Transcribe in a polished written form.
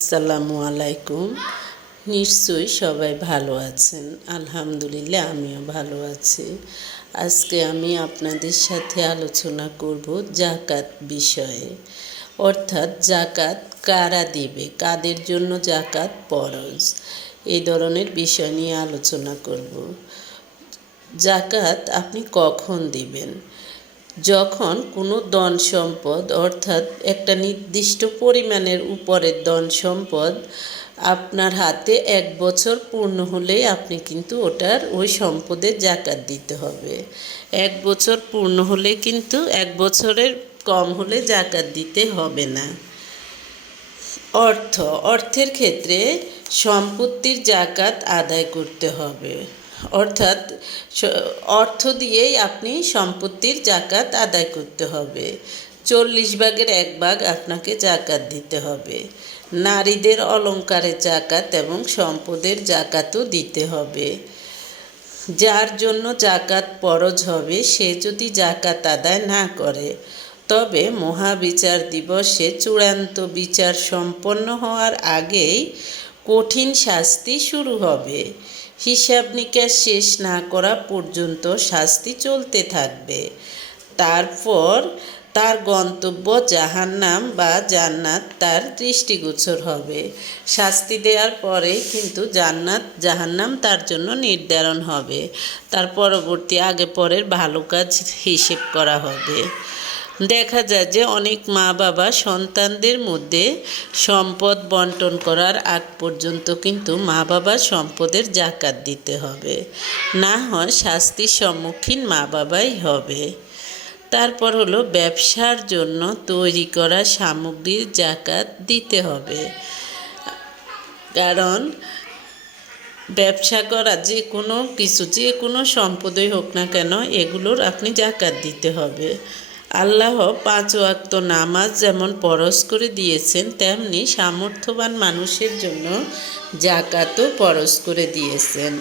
আসসালামু আলাইকুম। নিশ্চয়ই সবাই ভালো আছেন। আলহামদুলিল্লাহ আমিও ভালো আছি। আজকে আমি আপনাদের সাথে আলোচনা করব যাকাত বিষয়ে, অর্থাৎ যাকাত কারা দিবে, কাদের জন্য যাকাত ফরজ, এই ধরনের বিষয় নিয়ে আলোচনা করব। যাকাত আপনি কখন দিবেন? যখন কোনো ধন সম্পদ, অর্থাৎ একটা নির্দিষ্ট পরিমাণের উপরের ধন সম্পদ আপনার হাতে 1 বছর পূর্ণ হলেই আপনি কিন্তু ওই সম্পদের যাকাত দিতে হবে। 1 বছর পূর্ণ হলে কিন্তু 1 বছরের কম হলে যাকাত দিতে হবে না। অর্থের ক্ষেত্রে সম্পত্তির যাকাত আদায় করতে হবে, অর্থাৎ অর্থ দিয়েই আপনি সম্পত্তির যাকাত আদায় করতে হবে। 40 ভাগের 1 ভাগ আপনাকে যাকাত দিতে হবে। নারীদের অলংকারের যাকাত এবং সম্পদের যাকাতও দিতে হবে। যার জন্য যাকাত ফরজ হবে সে যদি যাকাত আদায় না করে, তবে মহাবিচার দিবসে চূড়ান্ত বিচার সম্পন্ন হওয়ার আগেই কঠিন শাস্তি শুরু হবে। হিসাব নিকাশ শেষ না করা পর্যন্ত শাস্তি চলতে থাকবে। তারপর তার গন্তব্য জাহান্নাম বা জান্নাত তার দৃষ্টিগোচর হবে। শাস্তি দেওয়ার পরেই কিন্তু জান্নাত জাহান্নাম তার জন্য নির্ধারণ হবে। তার পরবর্তী আগে পরের ভালো কাজ হিসেব করা হবে। দেখা যায় যে অনেক মা বাবা সন্তানদের মধ্যে সম্পদ বন্টন করার আগ পর্যন্ত কিন্তু মা বাবার সম্পদের যাকাত দিতে হবে, না হয় শাস্তির সম্মুখীন মা বাবাই হবে। তারপর হলো ব্যবসার জন্য তৈরি করা সামগ্রীর যাকাত দিতে হবে, কারণ ব্যবসা করা যে কোনো কিছু, যে কোনো সম্পদই হোক না কেন, এগুলোর আপনি যাকাত দিতে হবে। আল্লাহ 5 ওয়াক্ত নামাজ যেমন ফরজ করে দিয়েছেন, তেমনি সামর্থ্যবান মানুষের জন্য যাকাতও ফরজ করে দিয়েছেন।